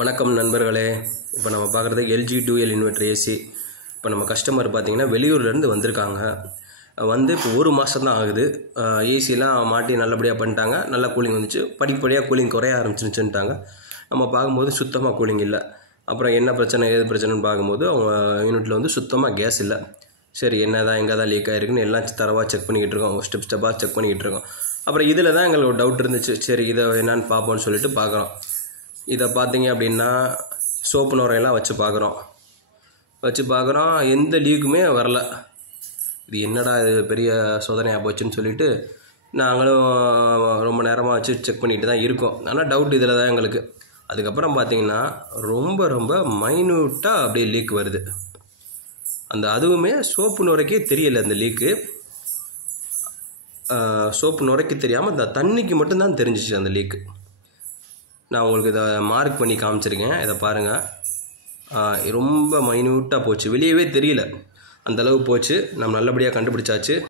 வணக்கம் நண்பர்களே. இப்போ நம்ம பார்க்குறது எல்ஜி டூஎல் இன்வெர்டர் ஏசி. இப்போ நம்ம கஸ்டமர் பார்த்திங்கன்னா வெளியூர்லேருந்து வந்திருக்காங்க. வந்து இப்போ ஒரு மாதம் தான் ஆகுது. ஏசிலாம் மாட்டி நல்லபடியாக பண்ணிட்டாங்க. நல்லா கூலிங் வந்துச்சு. படிப்படியாக கூலிங் குறைய ஆரம்பிச்சிருச்சுன்ட்டாங்க. நம்ம பார்க்கும்போது சுத்தமாக கூலிங் இல்லை. அப்புறம் என்ன பிரச்சனை ஏது பிரச்சனைன்னு பார்க்கும்போது அவங்க யூனிட்டில் வந்து சுத்தமாக கேஸ் இல்லை. சரி, என்ன தான் எங்கே தான் லீக் ஆகிருக்குன்னு எல்லாம் தரவாக செக் பண்ணிக்கிட்டு இருக்கோம். ஸ்டெப்பாக செக் பண்ணிக்கிட்டு இருக்கோம். அப்புறம் இதில் தான் எங்களுக்கு ஒரு டவுட் இருந்துச்சு. சரி, இதை என்னன்னு பார்ப்போம்னு சொல்லிட்டு பார்க்குறோம். இதை பார்த்தீங்க அப்படின்னா சோப்பு நுரையெல்லாம் வச்சு பார்க்குறோம். எந்த லீக்குமே வரல. இது என்னடா இது பெரிய சோதனையாக போச்சுன்னு சொல்லிட்டு நாங்களும் ரொம்ப நேரமாக வச்சு செக் பண்ணிட்டு தான் இருக்கோம். ஆனால் டவுட் இதில் தான் எங்களுக்கு. அதுக்கப்புறம் பார்த்தீங்கன்னா ரொம்ப ரொம்ப மைன்யூட்டாக அப்படியே லீக் வருது. அதுவுமே சோப்பு நுரைக்கே தெரியலை. அந்த லீக்கு சோப்பு நுரைக்கு தெரியாமல் இந்த தண்ணிக்கு மட்டும்தான் தெரிஞ்சிச்சு அந்த லீக்கு. நான் உங்களுக்கு இதை மார்க் பண்ணி காமிச்சிருக்கேன். இதை பாருங்கள். ரொம்ப மைன்யூட்டாக போச்சு. வெளியவே தெரியல, அந்தளவு போச்சு. நம்ம நல்லபடியாக கண்டுபிடிச்சாச்சு.